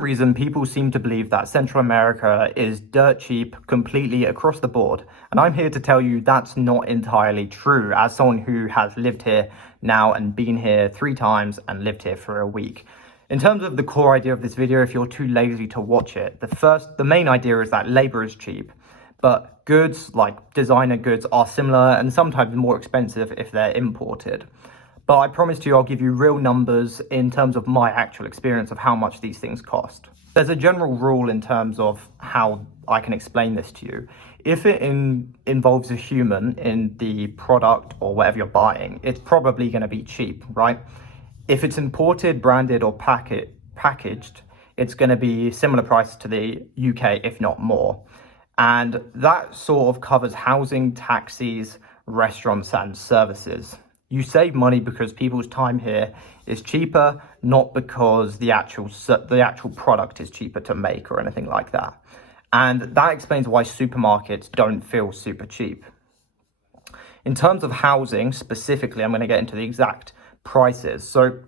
Reason people seem to believe that Central America is dirt cheap completely across the board, and I'm here to tell you that's not entirely true, as someone who has lived here now and been here 3 times and lived here for a week. In terms of the core idea of this video, if you're too lazy to watch it, the main idea is that labor is cheap, but goods like designer goods are similar and sometimes more expensive if they're imported. But I promise you I'll give you real numbers in terms of my actual experience of how much these things cost. There's a general rule in terms of how I can explain this to you. If it involves a human in the product or whatever you're buying, it's probably going to be cheap, right? If it's imported, branded or packaged, it's going to be similar price to the UK, if not more. And that sort of covers housing, taxis, restaurants and services. You save money because people's time here is cheaper, not because the actual product is cheaper to make or anything like that. And that explains why supermarkets don't feel super cheap. In terms of housing specifically, I'm going to get into the exact prices. So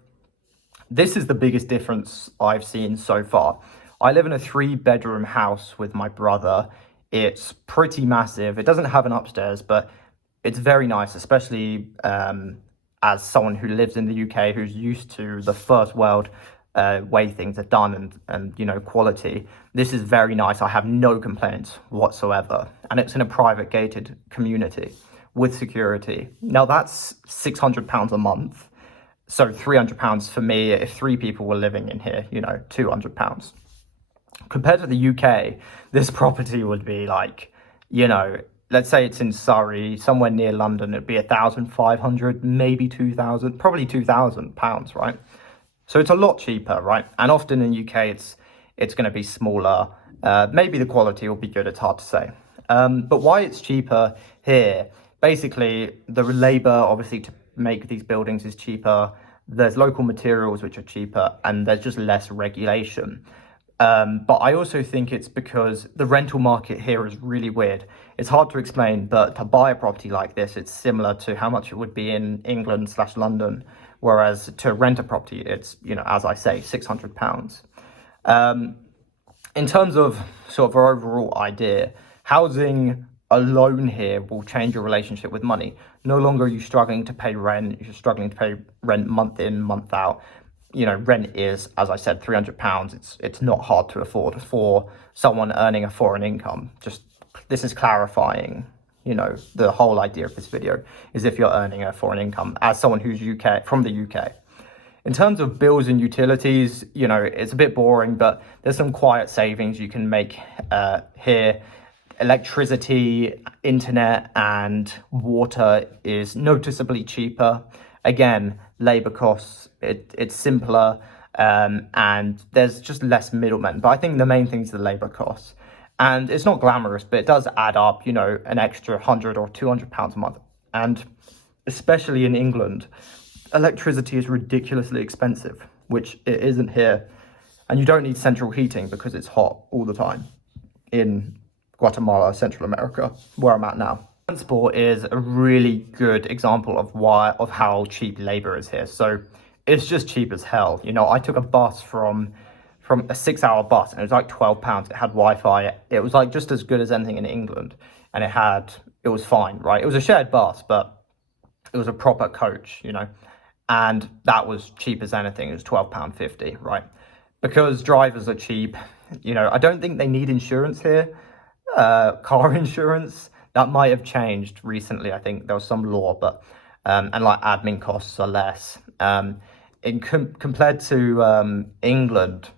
this is the biggest difference I've seen so far. I live in a 3-bedroom house with my brother. It's pretty massive. It doesn't have an upstairs, but it's very nice, especially as someone who lives in the UK, who's used to the first world way things are done and you know, quality. This is very nice. I have no complaints whatsoever. And it's in a private gated community with security. Now that's £600 a month. So £300 for me if 3 people were living in here, you know, £200. Compared to the UK, this property would be like, you know, let's say it's in Surrey, somewhere near London, it'd be 1,500, maybe 2,000, probably £2,000, right? So it's a lot cheaper, right? And often in UK, it's going to be smaller. Maybe the quality will be good, it's hard to say. But why it's cheaper here, basically the labour, obviously, to make these buildings is cheaper. There's local materials which are cheaper, and there's just less regulation. But I also think it's because the rental market here is really weird. It's hard to explain, but to buy a property like this, it's similar to how much it would be in England/London, whereas to rent a property, it's, you know, as I say, £600. In terms of sort of our overall idea, housing alone here will change your relationship with money. No longer are you struggling to pay rent, you're struggling to pay rent month in, month out. You know, rent is, as I said, £300. It's not hard to afford for someone earning a foreign income. Just, this is clarifying, you know, the whole idea of this video is if you're earning a foreign income as someone who's from the UK. In terms of bills and utilities, you know, it's a bit boring, but there's some quiet savings you can make here. Electricity, internet and water is noticeably cheaper. Again, labor costs, it's simpler, and there's just less middlemen. But I think the main thing is the labor costs. And it's not glamorous, but it does add up, you know, an extra £100 or £200 a month. And especially in England, electricity is ridiculously expensive, which it isn't here. And you don't need central heating because it's hot all the time in Guatemala, Central America, where I'm at now. Transport is a really good example of how cheap labor is here. So it's just cheap as hell. You know, I took a bus from a 6-hour bus, and it was like £12. It had Wi-Fi. It was like just as good as anything in England, and it was fine, right? It was a shared bus, but it was a proper coach, you know, and that was cheap as anything. It was £12.50, right? Because drivers are cheap. You know, I don't think they need insurance here, car insurance. That might have changed recently. I think there was some law, but and like admin costs are less. Compared to England,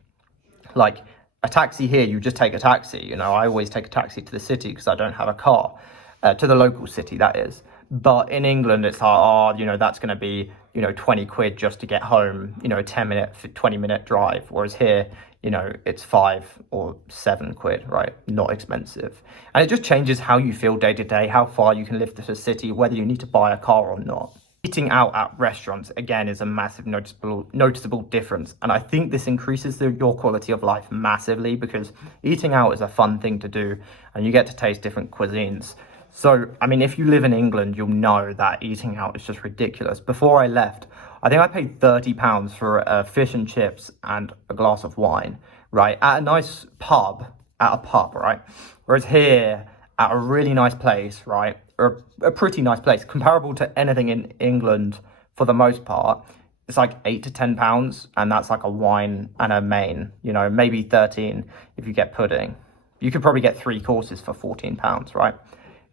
like a taxi here, you just take a taxi. You know, I always take a taxi to the city because I don't have a car, to the local city, that is. But in England, it's like, oh, you know, that's going to be, you know, 20 quid just to get home, you know, a 20-minute drive. Whereas here, you know, it's 5 or 7 quid, right? Not expensive. And it just changes how you feel day to day, how far you can live to the city, whether you need to buy a car or not. Eating out at restaurants, again, is a massive noticeable difference. And I think this increases your quality of life massively, because eating out is a fun thing to do and you get to taste different cuisines. So, I mean, if you live in England, you'll know that eating out is just ridiculous. Before I left, I think I paid £30 for fish and chips and a glass of wine, right, at a nice pub, right? Whereas here, at a really nice place, right, or a pretty nice place, comparable to anything in England for the most part, it's like £8 to £10, and that's like a wine and a main, you know, maybe 13 if you get pudding. You could probably get 3 courses for £14, right?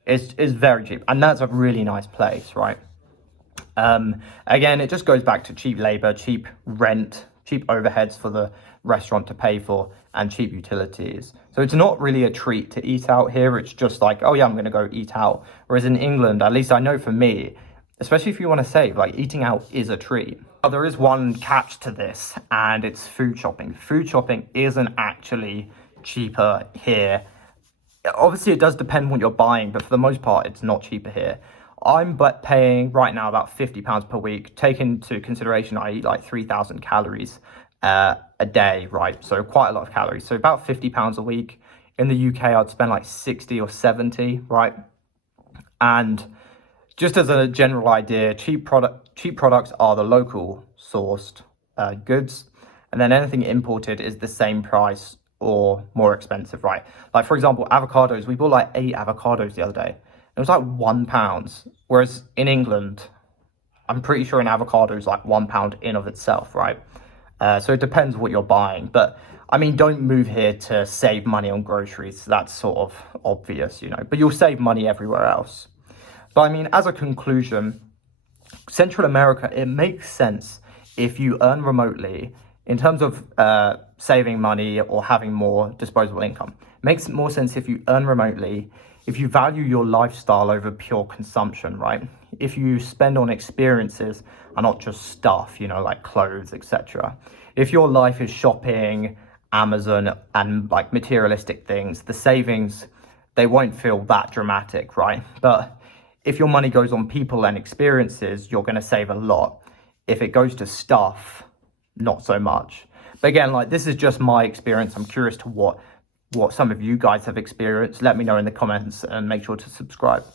It's very cheap, and that's a really nice place, right? Again, it just goes back to cheap labor, cheap rent, cheap overheads for the restaurant to pay for, and cheap utilities. So it's not really a treat to eat out here. It's just like, oh yeah, I'm going to go eat out. Whereas in England, at least I know for me, especially if you want to save, like eating out is a treat. But there is one catch to this, and it's food shopping. Food shopping isn't actually cheaper here. Obviously, it does depend what you're buying, but for the most part, it's not cheaper here. I'm paying right now about £50 per week. Take into consideration, I eat like 3,000 calories a day, right? So quite a lot of calories. So about £50 a week. In the UK, I'd spend like 60 or 70, right? And just as a general idea, cheap products are the local sourced goods, and then anything imported is the same price or more expensive, right? Like for example, avocados. We bought like 8 avocados the other day. It was like £1, whereas in England, I'm pretty sure an avocado is like £1 in of itself, right? So it depends what you're buying, but I mean, don't move here to save money on groceries. That's sort of obvious, you know, but you'll save money everywhere else. But I mean, as a conclusion, Central America, it makes sense if you earn remotely in terms of saving money or having more disposable income. It makes more sense if you earn remotely, if you value your lifestyle over pure consumption, right? If you spend on experiences and not just stuff, you know, like clothes, etc. If your life is shopping, Amazon, and like materialistic things, the savings, they won't feel that dramatic, right? But if your money goes on people and experiences, you're going to save a lot. If it goes to stuff, not so much. But again, like this is just my experience. I'm curious to what some of you guys have experienced. Let me know in the comments and make sure to subscribe.